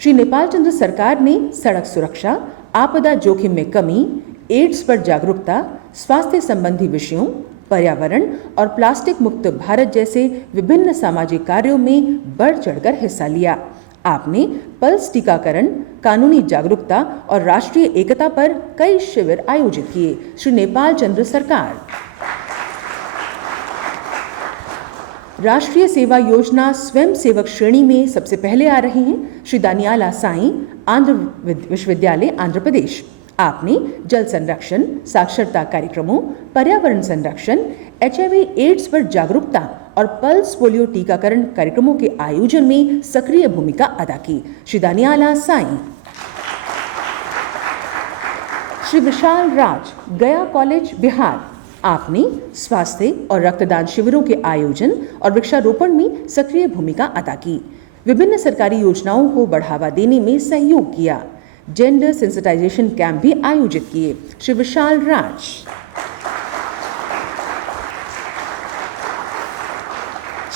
श्री नेपाल चंद्र सरकार ने सड़क सुरक्षा, आपदा जोखिम में कमी, एड्स पर जागरूकता, स्वास्थ्य संबंधी विषयों, पर्यावरण और प्लास्टिक मुक्त भारत जैसे विभिन्न सामाजिक कार्यों में बढ़ चढ़कर हिस्सा लिया। आपने पल्स टीकाकरण, कानूनी जागरूकता और राष्ट्रीय एकता पर कई शिविर आयोजित किए। श्री नेपाल चंद्र सरकार राष्ट्रीय सेवा योजना स्वयं सेवक श्रेणी में सबसे पहले आ रहे हैं। श्री दानियाला साईं, आंध्र विश्वविद्यालय, आंध्र प्रदेश। आपने जल संरक्षण, साक्षरता कार्यक्रमों, पर्यावरण संरक्षण, HIV एड्स पर जागरूकता और पल्स पोलियो टीकाकरण कार्यक्रमों के आयोजन में सक्रिय भूमिका अदा की। श्री दानियाला साईं। श्री विशाल राज, गया कॉलेज, बिहार। आपने स्वास्थ्य और रक्तदान शिविरों के आयोजन और वृक्षारोपण में सक्रिय भूमिका अदा की। विभिन्न सरकारी योजनाओं को बढ़ावा देने में सहयोग किया। जेंडर सेंसिटाइजेशन कैंप भी आयोजित किए। Shri Vishal Raj.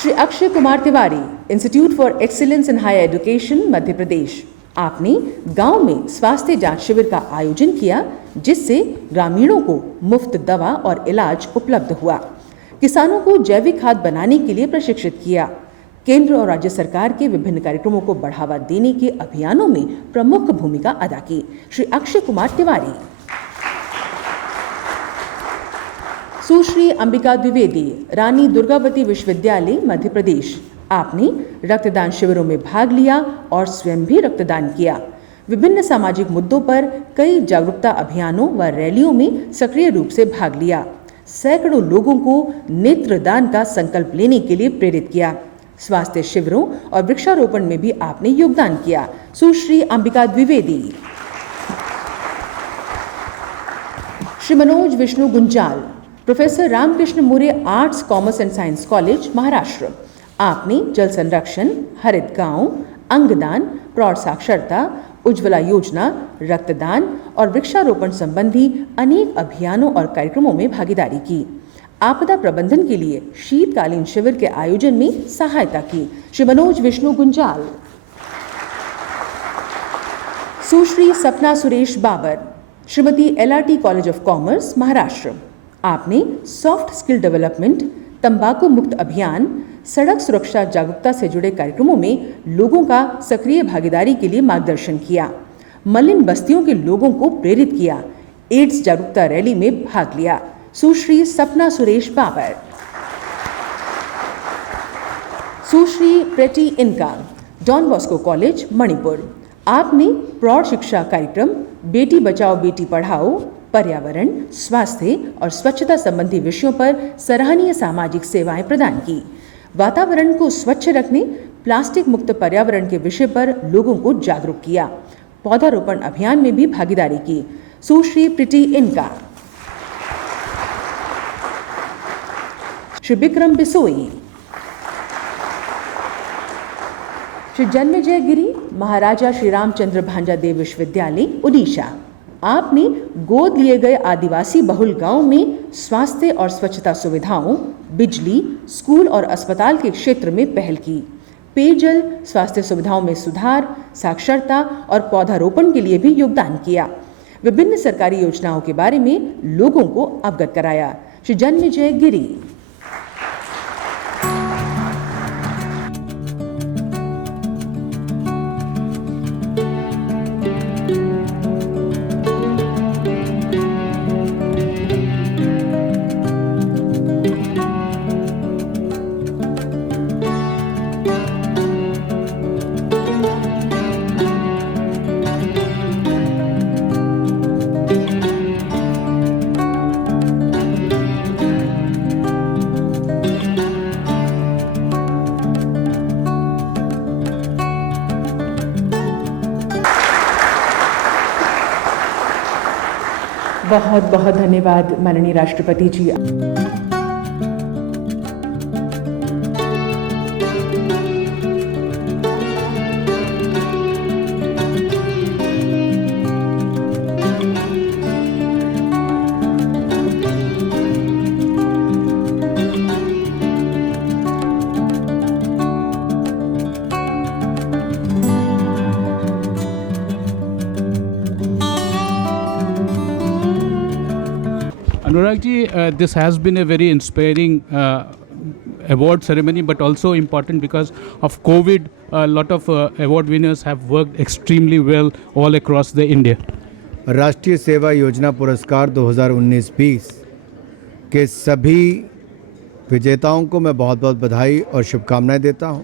Shri Akshay Kumar Tiwari, institute for excellence in higher education, Madhya Pradesh. आपने गांव में स्वास्थ्य जांच शिविर का आयोजन किया, जिससे ग्रामीणों को मुफ्त दवा और इलाज उपलब्ध हुआ। किसानों को जैविक खाद बनाने के लिए प्रशिक्षित किया। केंद्र और राज्य सरकार के विभिन्न कार्यक्रमों को बढ़ावा देने के अभियानों में प्रमुख भूमिका अदा की। श्री अक्षय कुमार तिवारी। सुश्री अंबिका द्विवेदी, रानी दुर्गावती विश्वविद्यालय, मध्य प्रदेश। आपने रक्तदान शिविरों में भाग लिया और स्वयं भी रक्तदान किया। विभिन्न सामाजिक मुद्दों पर कई जागरूकता अभियानों व रैलियों में सक्रिय रूप से भाग लिया। सैकड़ों लोगों को नेत्रदान का संकल्प लेने के लिए प्रेरित किया। स्वास्थ्य शिविरों और वृक्षारोपण में भी आपने योगदान किया। Sushri Ambika Dwivedi. Shri Manoj Vishnu Gunjal, professor Ramkrishna More arts, commerce and science college, Maharashtra. आपने जल संरक्षण, हरित गांव, अंगदान, प्रौढ़ साक्षरता, उज्ज्वला योजना, रक्तदान और वृक्षारोपण संबंधी अनेक अभियानों और कार्यक्रमों में भागीदारी की। आपदा प्रबंधन के लिए शीतकालीन शिविर के आयोजन में सहायता की। Shri Manoj Vishnu Gunjal. Sushri Sapna Suresh Babar, Shrimati LRT college of commerce, Maharashtra. आपने सॉफ्ट स्किल डेवलपमेंट, तंबाकू मुक्त अभियान, सड़क सुरक्षा जागरूकता से जुड़े कार्यक्रमों में लोगों का सक्रिय भागीदारी के लिए मार्गदर्शन किया। मलिन बस्तियों के लोगों को प्रेरित किया। एड्स जागरूकता रैली में भाग लिया। सुश्री सपना सुरेश बाबर। सुश्री प्रेटी इनका, डॉन बॉस्को कॉलेज, मणिपुर। आपने प्रौढ़ शिक्षा कार्यक्रम, बेटी बचाओ बेटी पढ़ाओ, पर्यावरण, स्वास्थ्य और स्वच्छता संबंधी विषयों पर सराहनीय सामाजिक सेवाएं प्रदान की। वातावरण को स्वच्छ रखने, प्लास्टिक मुक्त पर्यावरण के विषय पर लोगों को जागरूक किया। पौधारोपण अभियान में भी भागीदारी की। सुश्री प्रीति इनका। श्री विक्रम बिसोई, श्री जन्मेजय गिरी, महाराजा श्री रामचंद्र भांजादेव विश्वविद्यालय, उड़ीसा। आपने गोद लिए गए आदिवासी बहुल गांव में स्वास्थ्य और स्वच्छता सुविधाओं, बिजली, स्कूल और अस्पताल के क्षेत्र में पहल की। पेयजल, स्वास्थ्य सुविधाओं में सुधार, साक्षरता और पौधारोपण के लिए भी योगदान किया। विभिन्न सरकारी योजनाओं के बारे में लोगों को अवगत कराया। श्री जन्मेजय गिरी। बहुत बहुत धन्यवाद माननीय राष्ट्रपति जी। Anurag ji, this has been a very inspiring award ceremony, but also important because of COVID. A lot of award winners have worked extremely well all across the India. राष्ट्रीय सेवा योजना पुरस्कार 2019-20 के सभी विजेताओं को मैं बहुत बहुत बधाई और शुभकामनाएं देता हूं।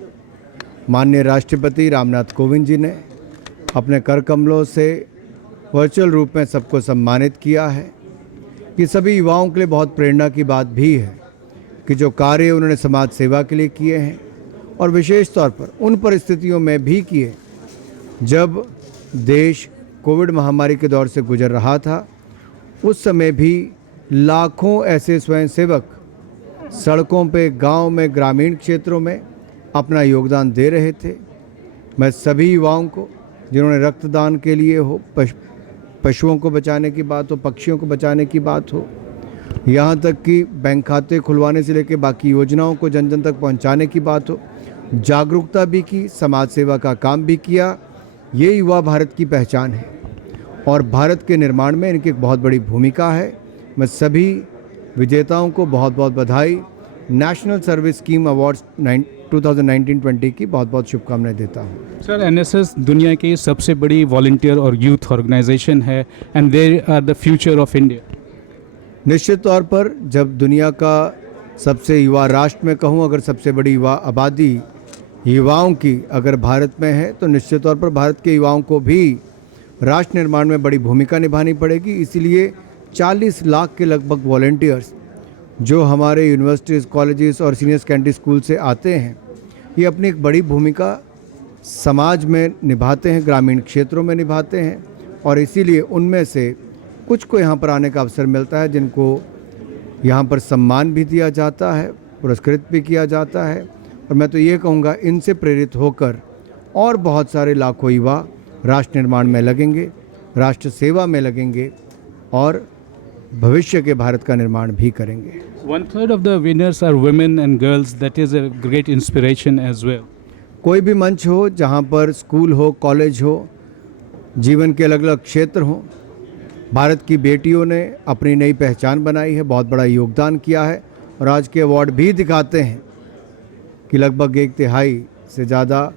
माननीय राष्ट्रपति रामनाथ कोविंद जी ने अपने कर कमलों से वर्चुअल रूप में सबको सम्मानित किया है। ये सभी युवाओं के लिए बहुत प्रेरणा की बात भी है कि जो कार्य उन्होंने समाज सेवा के लिए किए हैं और विशेष तौर पर उन परिस्थितियों में भी किए जब देश कोविड महामारी के दौर से गुजर रहा था। उस समय भी लाखों ऐसे स्वयंसेवक सड़कों पे, गांव में, ग्रामीण क्षेत्रों में अपना योगदान दे रहे थे। मैं सभी युवाओं को जिन्होंने रक्तदान के लिए हो, पशुओं को बचाने की बात हो, पक्षियों को बचाने की बात हो, यहाँ तक कि बैंक खाते खुलवाने से लेकर बाकी योजनाओं को जन जन तक पहुँचाने की बात हो, जागरूकता भी की, समाज सेवा का काम भी किया। ये युवा भारत की पहचान है और भारत के निर्माण में इनकी एक बहुत बड़ी भूमिका है। मैं सभी विजेताओं को बहुत बहुत बधाई, नेशनल सर्विस स्कीम अवार्ड्स 2019-20 की बहुत बहुत शुभकामनाएं देता हूं। सर, एनएसएस दुनिया की सबसे बड़ी वॉलंटियर और यूथ ऑर्गेनाइजेशन है and they are the future of India. निश्चित तौर पर जब दुनिया का सबसे युवा राष्ट्र में कहूँ, अगर सबसे बड़ी युवा आबादी युवाओं की अगर भारत में है तो निश्चित तौर पर भारत के युवाओं को भी राष्ट्र निर्माण में बड़ी भूमिका निभानी पड़ेगी। इसीलिए 40 लाख के लगभग वॉलंटियर्स जो हमारे यूनिवर्सिटीज़, कॉलेजेस और सीनियर सेकेंडरी स्कूल से आते हैं, ये अपनी एक बड़ी भूमिका समाज में निभाते हैं, ग्रामीण क्षेत्रों में निभाते हैं और इसीलिए उनमें से कुछ को यहाँ पर आने का अवसर मिलता है, जिनको यहाँ पर सम्मान भी दिया जाता है, पुरस्कृत भी किया जाता है। और मैं तो ये कहूँगा, इनसे प्रेरित होकर और बहुत सारे लाखों युवा राष्ट्र निर्माण में लगेंगे, राष्ट्र सेवा में लगेंगे और भविष्य के भारत का निर्माण भी करेंगे। 1/3 of the winners are women and girls. That is a great inspiration as well. कोई भी मंच हो जहाँ पर स्कूल हो, कॉलेज हो, जीवन के अलग अलग क्षेत्र हों, भारत की बेटियों ने अपनी नई पहचान बनाई है, बहुत बड़ा योगदान किया है और आज के अवार्ड भी दिखाते हैं कि लगभग 1/3 से ज़्यादा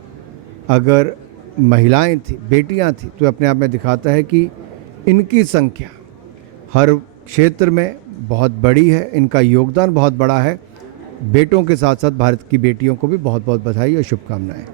अगर महिलाएं थी, बेटियां थी, तो अपने आप में दिखाता है कि इनकी संख्या हर क्षेत्र में बहुत बड़ी है, इनका योगदान बहुत बड़ा है। बेटों के साथ साथ भारत की बेटियों को भी बहुत बहुत बधाई और शुभकामनाएं।